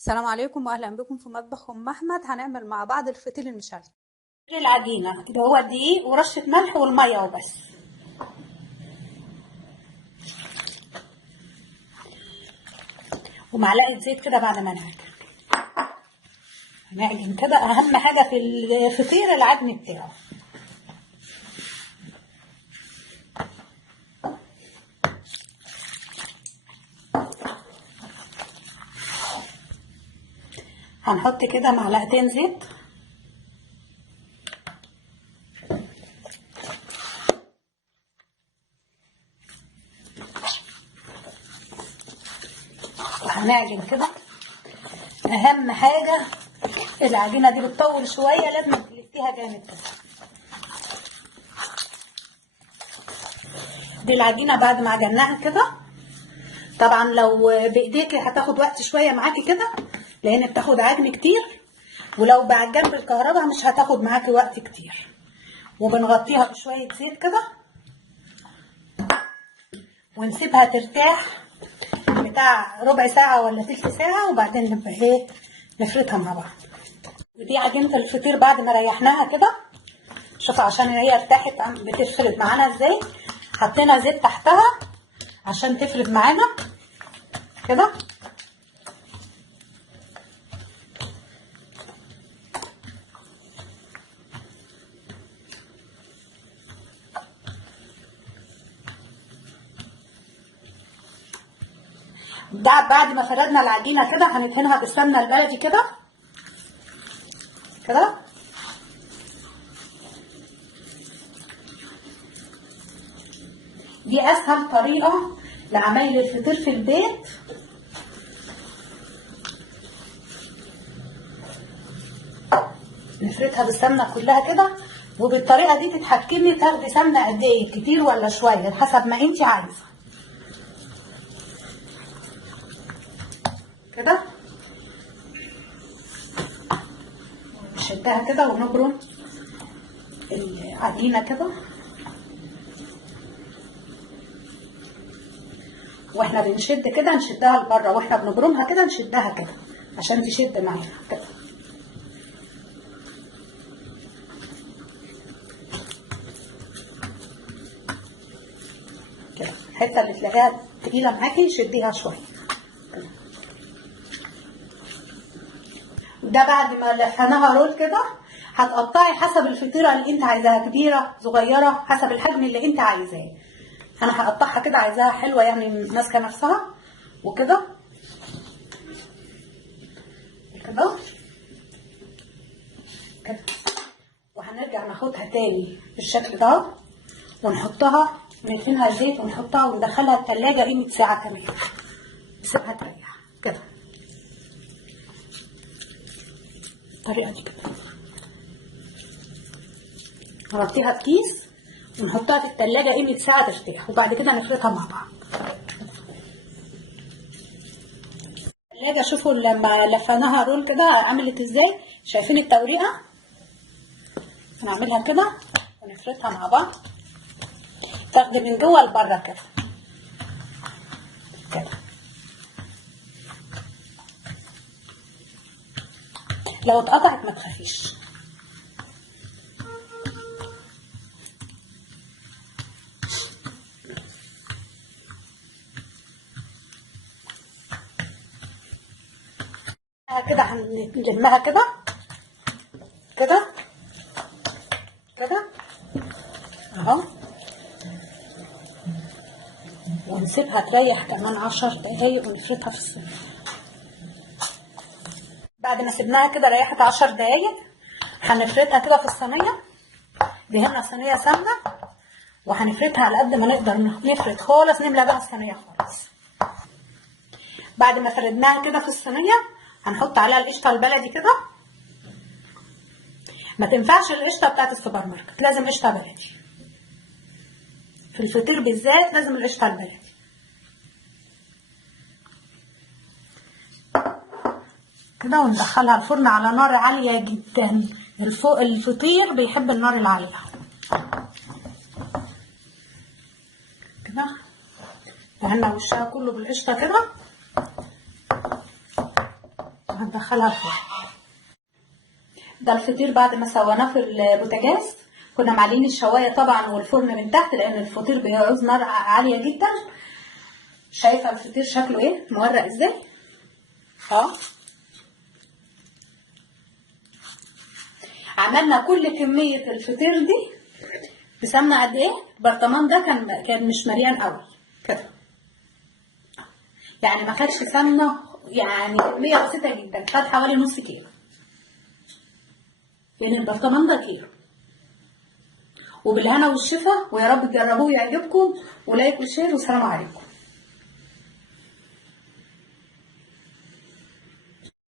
السلام عليكم واهلا بكم في مطبخ ام احمد. هنعمل مع بعض الفطير المشلتت. العجينة كده هو الدقيق ورشة ملح والمية وبس. ومعلقة زيت كده بعد ما نعجن كده. أهم حاجة في الفطير العجن بتاعه. هنحط كده معلقتين زيت وهنعجن كده. أهم حاجة العجينة دي بتطول شوية، لازم تلفيها جامد كده. دي العجينة بعد ما عجناها كده. طبعا لو بإيديكي هتاخد وقت شوية معاكي كده، لأن بتاخد عجن كتير. ولو بعجن بالكهرباء مش هتاخد معاكي وقت كتير. وبنغطيها بشوية زيت كده ونسيبها ترتاح بتاع ربع ساعة ولا تلت ساعة، وبعدين نبقى نفردها مع بعض. ودي عجينة الفطير بعد ما ريحناها كده. شوفوا عشان هي ارتاحت بتفرد معانا ازاي. حطينا زيت تحتها عشان تفرد معانا كده. ده بعد ما فردنا العجينة كده هندهنها بالسمنة البلدي كده كده. دي اسهل طريقة لعمايل الفطير في البيت. نفردها بالسمنة كلها كده، وبالطريقة دي تتحكمي تاخدي سمنة قد ايه، كتير ولا شوية حسب ما انت عايزة كده. نشدها كده ونبرم العجينة كده. واحنا بنشد كده نشدها لبره، واحنا بنبرمها كده نشدها كده عشان تشد معانا كده. كده الحته اللي تلاقيها تقيله معاكي شديها شويه. ده بعد ما لفيناها رول كده هتقطعي حسب الفطيره اللي انت عايزاها، كبيره صغيره حسب الحجم اللي انت عايزاه. انا هقطعها كده، عايزاها حلوه يعني ماسكه نفسها وكده كده كده. وهنرجع ناخدها تاني بالشكل ده ونحطها، ندهنها زيت ونحطها وندخلها التلاجة قيمة ساعة كمان. نسيبها تريح كده بالطريقة دي كده. نغطيها بكيس ونحطها في التلاجة قيمة ساعة ترتاح، وبعد كده نفردها مع بعض. التلاجة شوفوا لما لفناها رول كده عملت ازاي، شايفين التوريقة؟ هنعملها كده ونفردها مع بعض، تاخدي من جوه لبره كده كده. لو اتقطعت ما تخافيش. كده هنلمها كده كده كده اهو، ونسيبها تريح كمان 10 دقايق ونفردها في الصينية. بعد ما سيبناها كده ريحت 10 دقايق هنفردها كده في الصينية. دهنا صينية سمنة وهنفردها على قد ما نقدر نفرد خالص، نملى بقى الصينية خالص. بعد ما فردناها كده في الصينية هنحط عليها القشطة البلدي كده. ما تنفعش القشطة بتاعت السوبر ماركت، لازم قشطة بلدي. في الفطير بالذات لازم القشطة البلدي كده. وندخلها الفرن على نار عالية جدا. الفطير بيحب النار العالية كده. دهنا وشها كله بالقشطة كده هندخلها الفرن. ده الفطير بعد ما سويناه في البوتاجاز. كنا معلين الشوايه طبعا والفرن من تحت لان الفطير بيعوز نار عاليه جدا. شايفه الفطير شكله ايه مورق ازاي؟ عملنا كل كميه الفطير دي بسمنه قد ايه؟ البرطمان ده كان مش مليان قوي كده، يعني ما خدش سمنه، يعني كميه بسيطه جدا، خد حوالي نص كيلو، لان البرطمان ده كيلو. وبالهنا والشفا، ويا رب تجربوه ويعجبكم، ولايك وشير، والسلام عليكم.